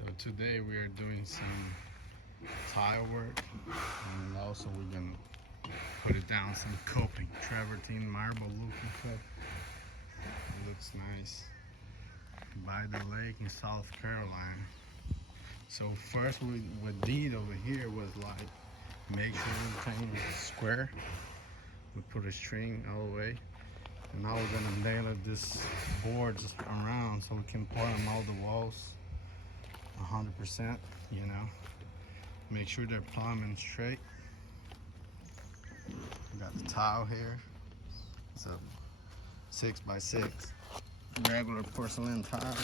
So today we are doing some tile work, and also we're gonna put it down some coping, travertine marble looking cup. It looks nice by the lake in South Carolina. So first what we did over here was like make sure everything is square. We put a string all the way. And now we're gonna nail this boards around so we can pour them all the walls 100%, you know. Make sure they're plumb and straight. We got the tile here. It's a 6x6 regular porcelain tile.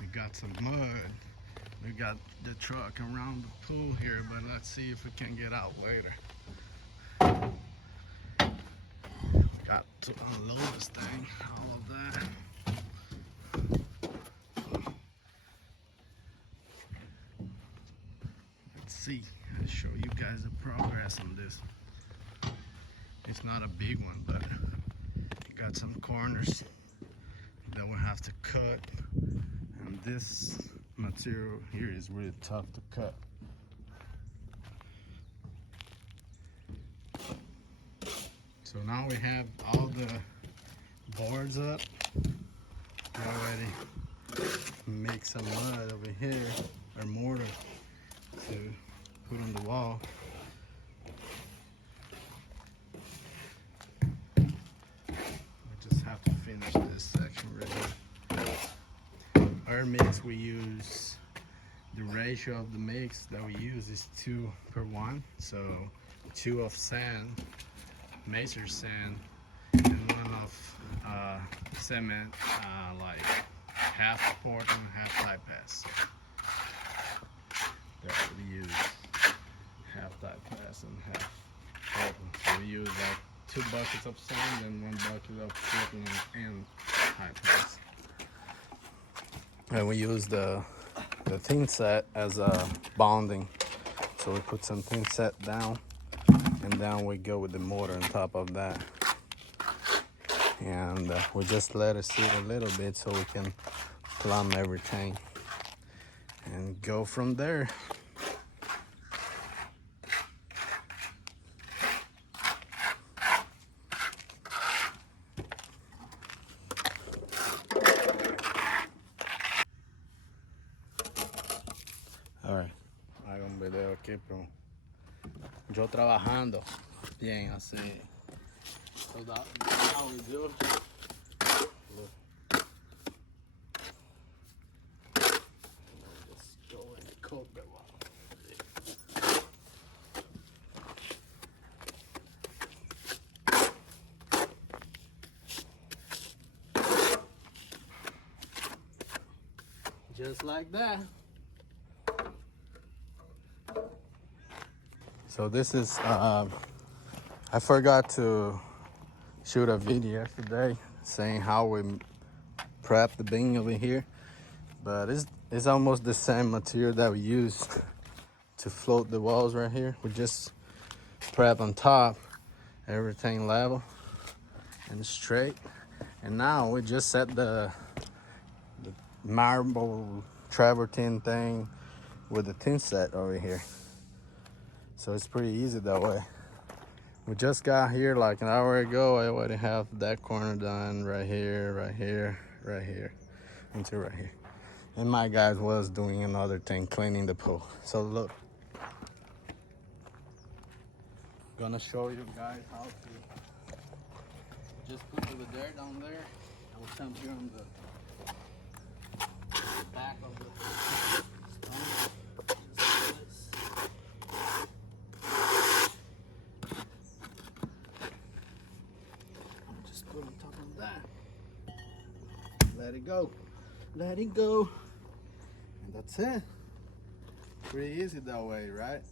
We got some mud. We got the truck around the pool here, but let's see if we can get out later. Got to unload this thing, all of that. Let's see, I'll show you guys the progress on this. It's not a big one, but it got some corners that we'll have to cut. And this material here is really tough to cut. So now we have all the boards up. We already make some mud over here, or mortar, to put on the wall. We just have to finish this section right here. Our mix, we use, the ratio of the mix that we use is 2:1. So 2 of sand, Macer sand, and 1 of cement, like half Portland, half Type S. That we use half Type S and half Portland. So we use like 2 buckets of sand and 1 bucket of Portland and Type S. And we use the thin set as a bonding. So we put some thin set down, and then we go with the mortar on top of that. And we just let it sit a little bit so we can plumb everything and go from there. Alright, hago un video aquí, pero yo trabajando bien así. So that's how we do. Look. Just go and coat the wall. Just like that. So this is, I forgot to shoot a video yesterday saying how we prep the beam over here, but it's almost the same material that we used to float the walls right here. We just prep on top, everything level and straight, and now we just set the marble travertine thing with the tin set over here. So it's pretty easy that way. We just got here like an hour ago. I already have that corner done right here, right here, right here, until right here. And my guys was doing another thing, cleaning the pool. So look, gonna show you guys how to just put the dirt down there. I will come here on the back of the stone. Put on top of that. Let it go. Let it go. And that's it. Pretty easy that way, right?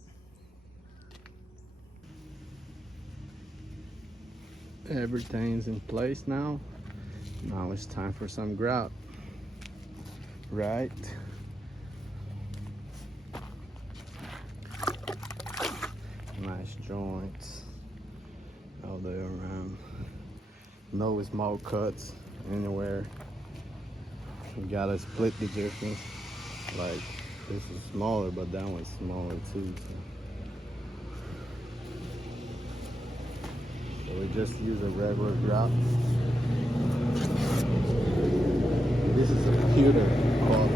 Everything's in place now. Now it's time for some grout. Right? joints all the way around. No small cuts anywhere. We gotta split the difference. Like this is smaller, but that one's smaller too. So we just use a regular grout. This is a pewter called.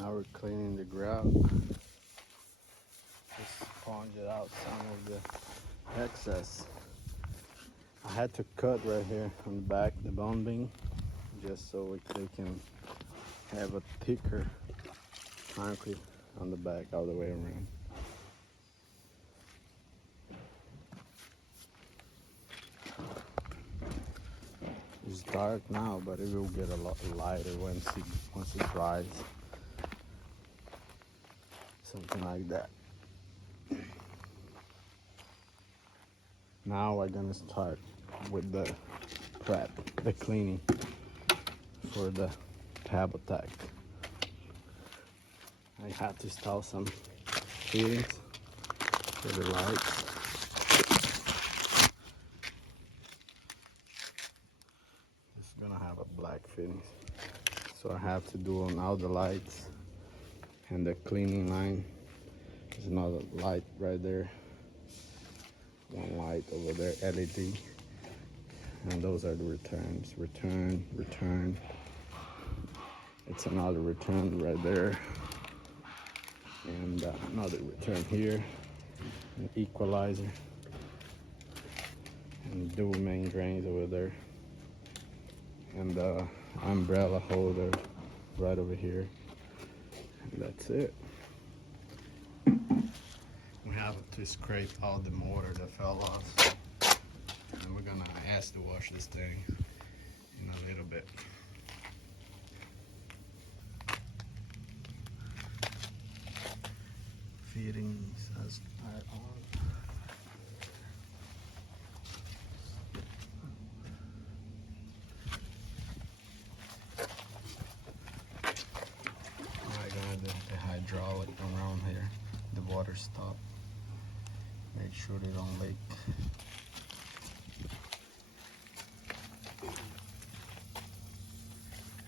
Now we're cleaning the grout. Just sponged out some of the excess. I had to cut right here on the back, the bone beam, just so they can have a thicker concrete on the back all the way around. It's dark now, but it will get a lot lighter once it dries. Something like that. Now we're gonna start with the prep, the cleaning for the pebble tack. I had to install some fittings for the lights. It's gonna have a black fitting, so I have to do on all the lights. And the cleaning line, there's another light right there, one light over there, LED, and those are the returns. Return, return. It's another return right there, and another return here, an equalizer, and dual main drains over there, and the umbrella holder right over here. That's it. We have to scrape all the mortar that fell off, and we're gonna acid wash this thing in a little bit. Fittings as are on. The hydraulic around here, the water stop. Make sure they don't leak.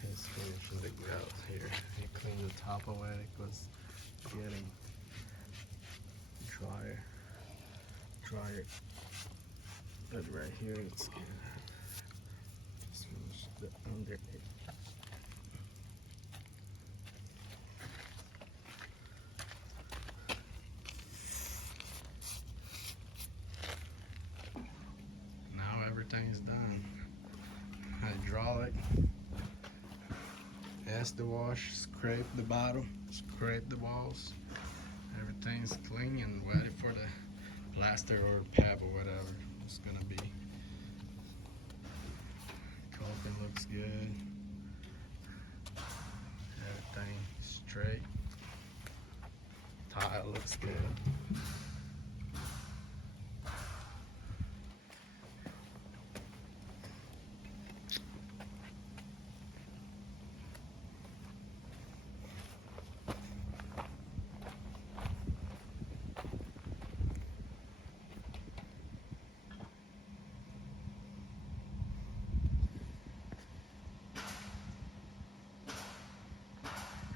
Let's finish the grout here. You clean the top away because it's getting drier. But right here it's good. Just finish the under it. Everything's done. Hydraulic, acid wash, scrape the bottom, scrape the walls. Everything's clean and ready for the plaster or pebble, whatever it's gonna be. Coping looks good. Everything straight. Tile looks good.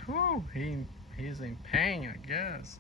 Whew, he He's in pain, I guess.